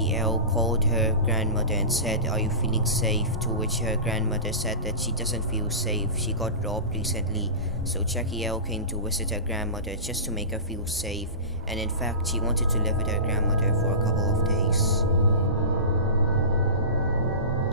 Jackie L called her grandmother and said, "Are you feeling safe?" To which her grandmother said that she doesn't feel safe. She got robbed recently. So Jackie L came to visit her grandmother just to make her feel safe. And in fact, she wanted to live with her grandmother for a couple of days.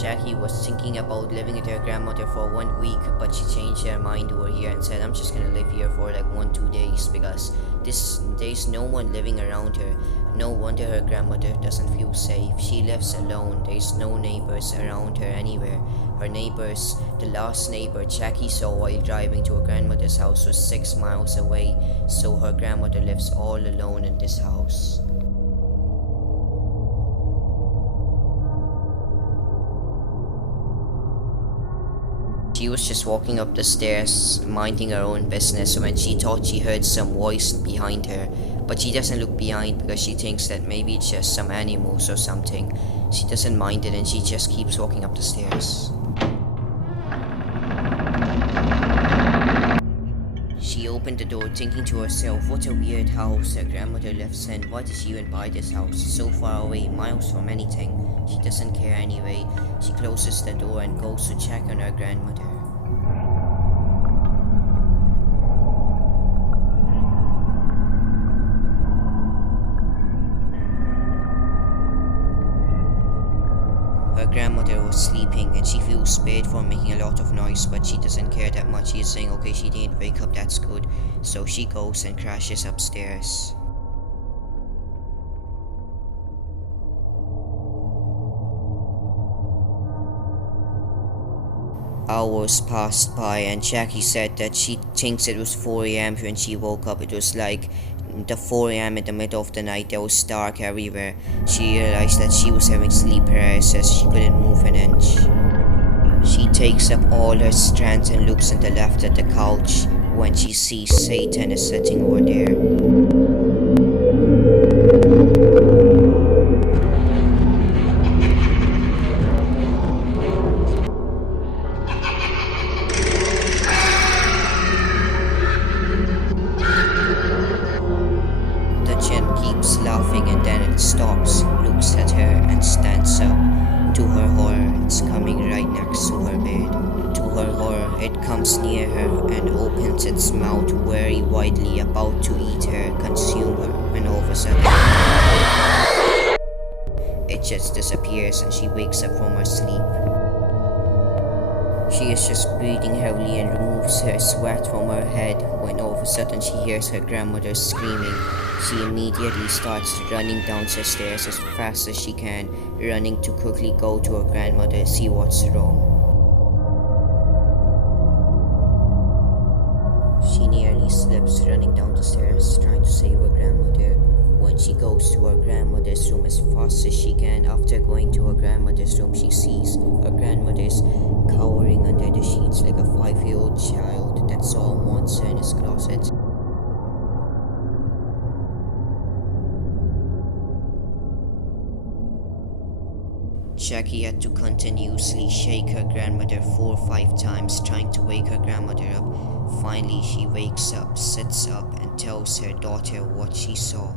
Jackie was thinking about living with her grandmother for 1 week, but she changed her mind over here and said, "I'm just gonna live here for like 1-2 days because there's no one living around her." No wonder her grandmother doesn't feel safe. She lives alone. There's no neighbors around her anywhere. Her neighbors, the last neighbor Jackie saw while driving to her grandmother's house was 6 miles away, so her grandmother lives all alone in this house. She was just walking up the stairs, minding her own business, when she thought she heard some voice behind her. But she doesn't look behind because she thinks that maybe it's just some animals or something. She doesn't mind it and she just keeps walking up the stairs. She opened the door thinking to herself, what a weird house her grandmother lives in. Why did she even buy this house? So far away, miles from anything. She doesn't care anyway. She closes the door and goes to check on her grandmother. Her grandmother was sleeping and she feels bad for making a lot of noise, but she doesn't care that much. She's saying, okay, she didn't wake up, that's good. So she goes and crashes upstairs. Hours passed by and Jackie said that she thinks it was 4 a.m. when she woke up. It was like the 4 a.m. in the middle of the night. There was dark everywhere. She realized that she was having sleep paralysis. She couldn't move an inch. She takes up all her strength and looks on the left at the couch when she sees Satan is sitting over there. Laughing and then it stops, looks at her and stands up. To her horror, it's coming right next to her bed. To her horror, it comes near her and opens its mouth very widely, about to eat her, consume her, when all of a sudden it just disappears and she wakes up from her sleep. She is just breathing heavily and removes her sweat from her head when all of a sudden she hears her grandmother screaming. She immediately starts running down the stairs as fast as she can, running to quickly go to her grandmother and see what's wrong. She nearly slips running down the stairs trying to save her grandmother. When she goes to her grandmother's room as fast as she can, after going to her grandmother's room, she sees her grandmother is cowering under the sheets like a 5-year-old child that saw a monster in his closet. Jackie had to continuously shake her grandmother 4 or 5 times, trying to wake her grandmother up. Finally, she wakes up, sits up, and tells her daughter what she saw.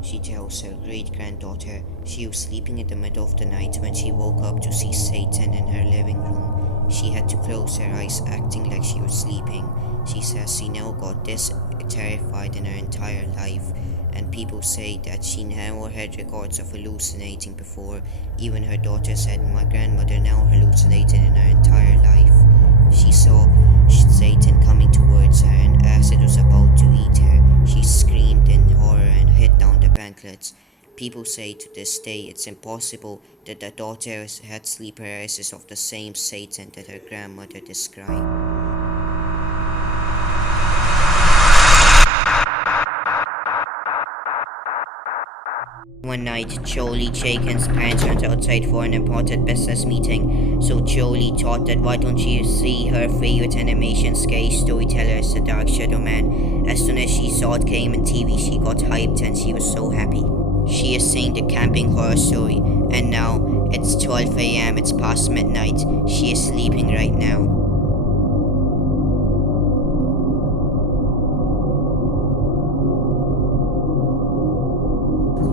She tells her great-granddaughter she was sleeping in the middle of the night when she woke up to see Satan in her living room. She had to close her eyes, acting like she was sleeping. She says she never got this terrified in her entire life, and people say that she never had records of hallucinating before. Even her daughter said, "My grandmother never hallucinated in her entire life." She saw Satan coming towards her, and as it was about to eat her, she screamed in horror and hit down the pancreas. People say to this day it's impossible that the daughter had sleep paralysis of the same Satan that her grandmother described. One night, Jolie, Jake, and his parents went outside for an important business meeting. So Jolie thought that why don't she see her favorite animation scary storyteller as the Dark Shadow Man. As soon as she saw it came on TV, she got hyped and she was so happy. She is saying the camping horror story, and now it's 12 a.m. It's past midnight. She is sleeping right now.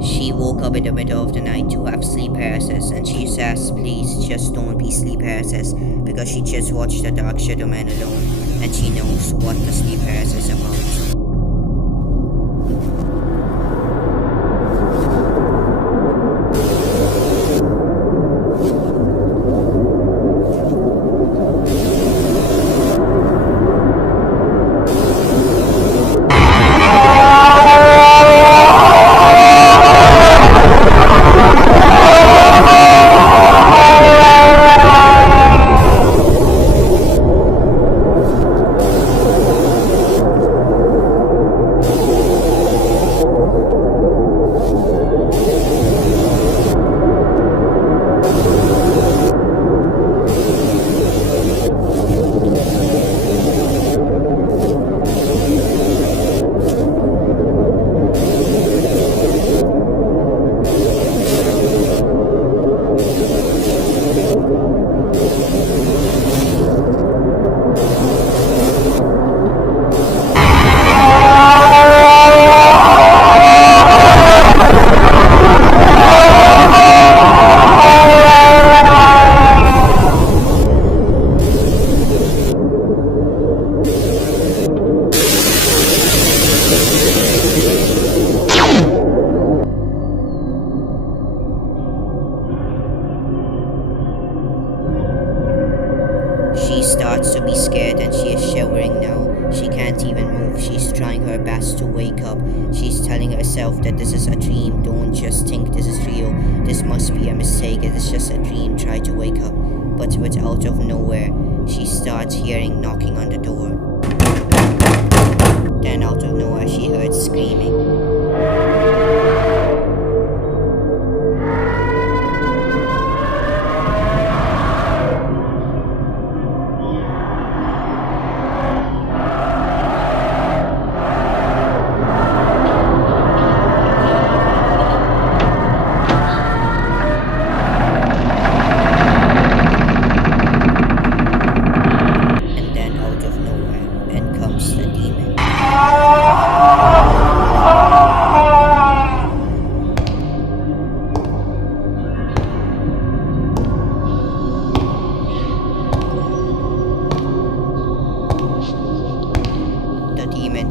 She woke up in the middle of the night to have sleep paralysis, and she says, please just don't be sleep paralysis, because she just watched The Dark Shadow Man alone, and she knows what the sleep paralysis is about. She starts to be scared and she is shivering now. She can't even move. She's trying her best to wake up. She's telling herself that this is a dream. Don't just think this is real. This must be a mistake. It is just a dream. Try to wake up. But out of nowhere, she starts hearing knocking on the door. Then out of nowhere, she heard screaming.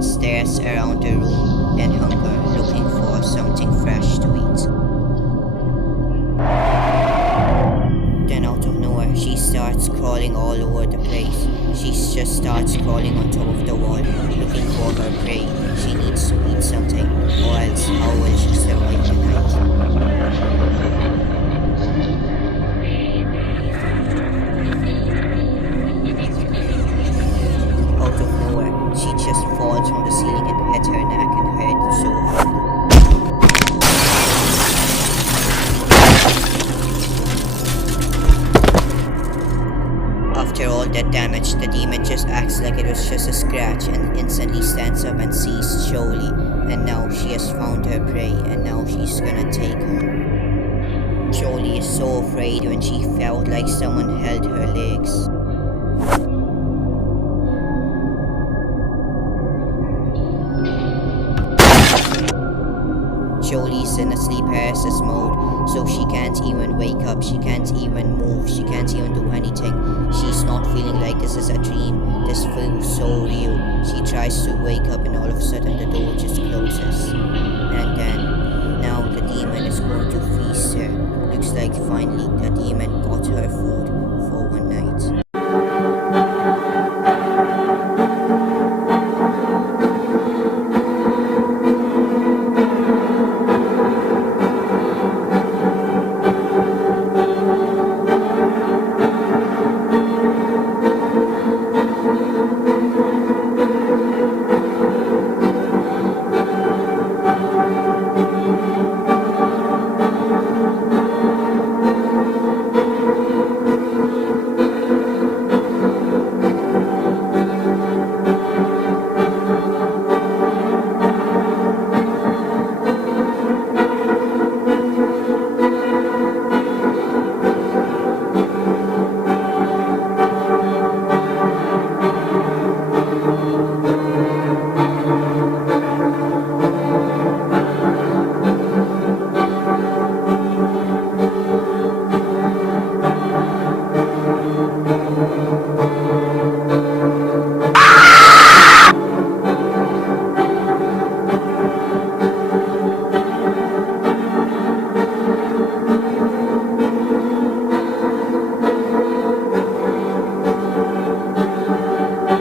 Stares around the room in hunger, looking for something fresh to eat. Then out of nowhere, she starts crawling all over the place. She just starts crawling on top of the wall, looking for her prey. She needs to eat something, or else how will she survive the night? She just falls from the ceiling and hits her neck and head so hard. After all that damage, the demon just acts like it was just a scratch and instantly stands up and sees Jolie. And now she has found her prey and now she's gonna take her. Jolie is so afraid when she felt like someone held her legs. Jolie's in a sleep paralysis mode, so she can't even wake up, she can't even move, she can't even do anything. She's not feeling like this is a dream, this feels so real. She tries to wake up and all of a sudden the door just closes. And then, now the demon is going to feast her. Looks like finally the demon